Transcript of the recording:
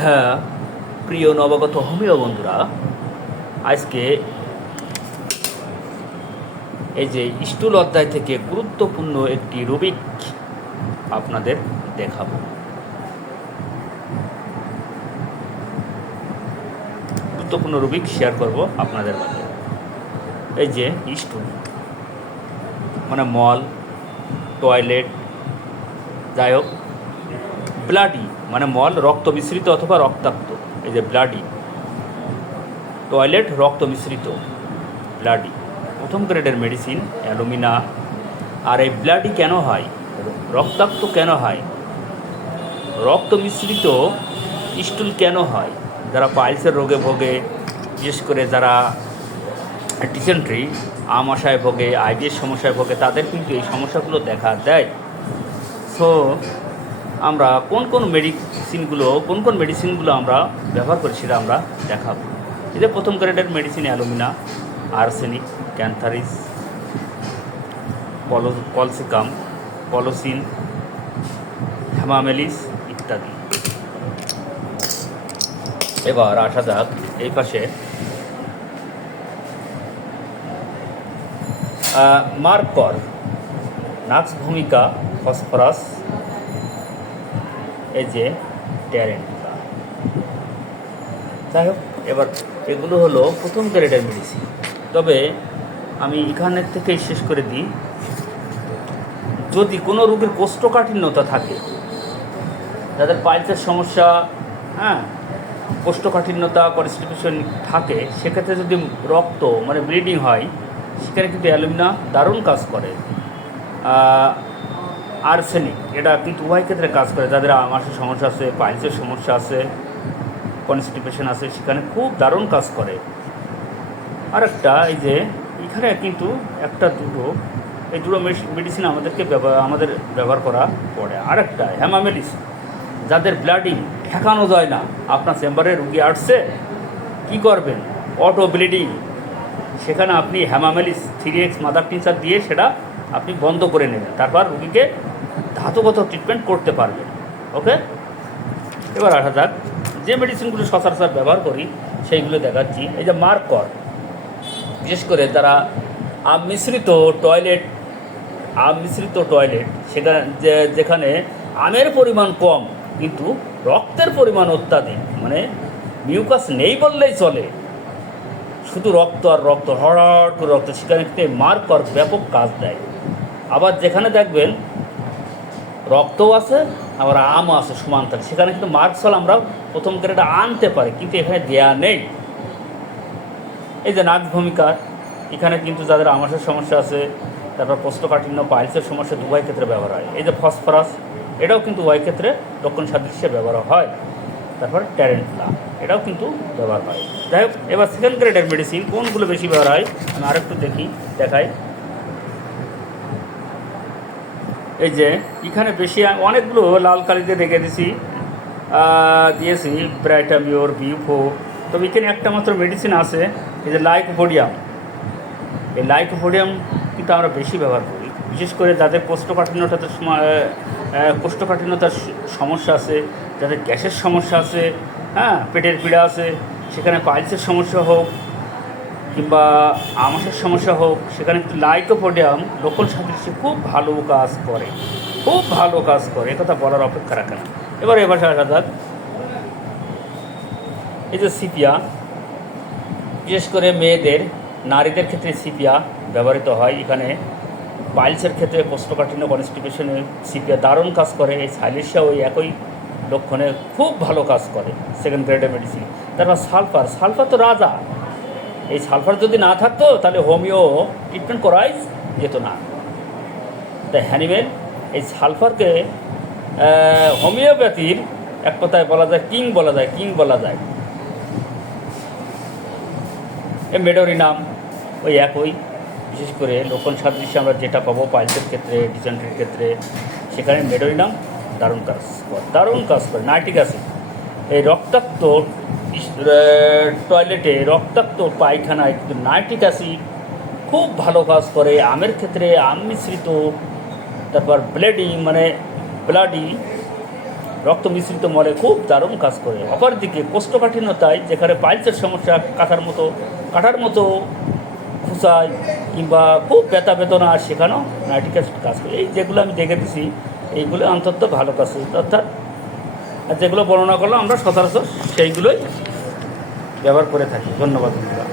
হ্যাঁ প্রিয় নবাগত হোমিও বন্ধুরা, আজকে এই যে স্টুল অধ্যায় থেকে গুরুত্বপূর্ণ একটি রুবিক আপনাদের দেখাবো। গুরুত্বপূর্ণ রুবিক শেয়ার করব আপনাদের মাঝে। এই যে স্টুল মানে মল, টয়লেট, যাই হোক ব্লাডি মানে মল, রক্ত মিশ্রিত অথবা রক্তাক্ত। এই যে ব্লাডি টয়লেট রক্ত মিশ্রিত ব্লাডি প্রথম গ্রেডের মেডিসিন অ্যালুমিনা আর এই ব্লাডি কেন হয়? রক্তাক্ত কেন হয়? রক্ত মিশ্রিত স্টুল কেন হয়? যারা পাইলসের রোগে ভোগে, বিশেষ করে যারা ডিসেন্ট্রি আমাশায় ভোগে আইবিএস সমস্যায় ভোগে, তাদের কিন্তু এই সমস্যাগুলো দেখা দেয়। সো আমরা কোন কোন মেডিসিনগুলো কোন কোন মেডিসিনগুলো আমরা ব্যবহার করি সেটা আমরা দেখাবো। এদের প্রথম গ্রেডের মেডিসিন অ্যালুমিনা আর্সেনিক ক্যান্থারিস পলো পলসিকাম পলোসিন হ্যামামেলিস ইত্যাদি। এবার আসা যাক এই পাশে। মার্কর নাক্স ভূমিকা ফসফরাস এই যে ট্যারেন্টুলা যাই হোক, এবার এগুলো হলো প্রথম গ্রেডের মেডিসিন তবে আমি এখানের থেকেই শেষ করে দিই। যদি কোনো রোগের কোষ্ঠকাঠিন্যতা থাকে, যাদের পাইলসের সমস্যা হ্যাঁ কোষ্ঠকাঠিন্যতা কনস্টিটিউশন থাকে, সেক্ষেত্রে যদি রক্ত মানে ব্লিডিং হয়, সেখানে কিন্তু অ্যালুমিনা দারুণ কাজ করে। আর্সেনিক, এটা কিন্তু উভয় ক্ষেত্রে কাজ করে। যাদের আমাসের সমস্যা আছে, পাইলসের সমস্যা আছে, কনস্টিপেশন আছে, সেখানে খুব দারুণ কাজ করে। আর একটা এই যে, এখানে কিন্তু একটা দুটো, এই দুটো মেডিসিন আমাদেরকে আমাদের ব্যবহার করা পড়ে। আর একটা হ্যামামেডিসিন যাদের ব্লাডিং ঠেকানো যায় না। আপনার চেম্বারে রুগী আসছে, কি করবেন? অটো ব্লিডিং সেখানে আপনি hamamelis three X mother tincture দিয়ে সেটা আপনি বন্ধ করে নেবেন। তারপর রুগীকে ধাতুগত ট্রিটমেন্ট করতে পারবেন। ওকে এবার আসা যাক। যে মেডিসিনগুলো সচরাচর ব্যবহার করি, সেইগুলো দেখাচ্ছি। এই যে মার্কর, বিশেষ করে যারা আম মিশ্রিত টয়লেট আম মিশ্রিত টয়লেট সেখানে যেখানে আমের পরিমাণ কম, কিন্তু রক্তের পরিমাণ অত্যাধিক মানে মিউকাস নেই বললেই চলে। শুধু রক্ত আর রক্ত হড়াড় করে রক্ত, সেখানে মার্কর ব্যাপক কাজ দেয়। আবার যেখানে দেখবেন রক্তও আছে, আবার আমও আছে সমান থাকে। সেখানে কিন্তু মার্কসল আমরা প্রথম গ্রেডে আনতে পারি, কিন্তু এখানে দেয়া নেই। এই যে নাক ভূমিকা, এখানে কিন্তু যাদের আমাসের সমস্যা আছে, তারপর কোষ্ঠকাঠিন্য, পাইলসের সমস্যা উভয় ক্ষেত্রে ব্যবহার হয়। এই যে ফসফরাস, এটাও কিন্তু উভয় ক্ষেত্রে লক্ষণ সাদৃশ্যে ব্যবহার হয়। তারপর ট্যারেন্টলা এটাও কিন্তু ব্যবহার হয়। যাই হোক, এবার সেকেন্ড গ্রেডের মেডিসিন কোনগুলো বেশি ব্যবহার হয়? আমি আরেকটু দেখি, দেখাই। এই যে, এখানে বেশি অনেকগুলো লাল কালিতে রেখে দিছি। দিয়েছি ব্রাইটামিওর বিউফো তবে এখানে একটা মাত্র মেডিসিন আছে, এই যে লাইকোপোডিয়াম এই লাইকোপোডিয়াম কিন্তু আমরা বেশি ব্যবহার করি। বিশেষ করে যাদের কোষ্ঠকাঠিন্যতার কোষ্ঠকাঠিন্যতার সমস্যা আছে, যাদের গ্যাসের সমস্যা আছে হ্যাঁ পেটের পীড়া আছে, সেখানে পাইলসের সমস্যা হোক কিংবা আমাসের সমস্যা হোক, সেখানে কিন্তু লাইকোপোডিয়াম লোকল সাদৃশ্যে খুব ভালো কাজ করে, খুব ভালো কাজ করে কথা বলার অপেক্ষা রাখে না। এবার এবার আসা যাক এই যে সিপিয়া, বিশেষ করে মেয়েদের, নারীদের ক্ষেত্রে সিপিয়া ব্যবহৃত হয়। এখানে পাইলসের ক্ষেত্রে কোষ্ঠকাঠিন্য কনস্টিপেশনে সিপিয়া দারুণ কাজ করে। এই সাইলেশিয়া ওই একই লক্ষণে খুব ভালো কাজ করে সেকেন্ড গ্রেডের মেডিসিন তারপর সালফার সালফার তো রাজা। এই সালফার যদি না থাকতো, তাহলে হোমিও ট্রিটমেন্ট করাই যেত না। তাই হ্যানিমেল এই সালফারকে হোমিওপ্যাথির এক কথায় বলা যায়, কিং বলা যায়, কিং বলা যায়। মেডোরি নাম, ওই একই। বিশেষ করে লোকন সাদৃশ্যে আমরা যেটা পাবো পাইলসের ক্ষেত্রে ডিসেন্ট্রির ক্ষেত্রে, সেখানে মেডোরি নাম, দারুণ কাজ করে, দারুণ কাজ করে, নাইট্রিক অ্যাসিড। এই রক্তাক্ত টয়লেটে রক্তাক্ত পায়খানায় কিন্তু নাইট্রিক অ্যাসিড খুব ভালো কাজ করে। আমের ক্ষেত্রে আম মিশ্রিত, তারপর ব্লেডিং মানে ব্লাডি রক্ত মিশ্রিত মলে খুব দারুণ কাজ করে। অপরদিকে কোষ্ঠকাঠিন্যতায়, যেখানে পাইলসের সমস্যা কাটার মতো কাটার মতো খুসায় কিংবা খুব ব্যথা বেদনা, সেখানেও নাইট্রিক অ্যাসিড কাজ করে। এই যেগুলো আমি দেখে দিছি, এইগুলো অন্তত ভালো কাজ অর্থাৎ আর যেগুলো বর্ণনা করলাম আমরা সচরাচর সেইগুলোই ব্যবহার করে থাকি। ধন্যবাদ বন্ধুরা।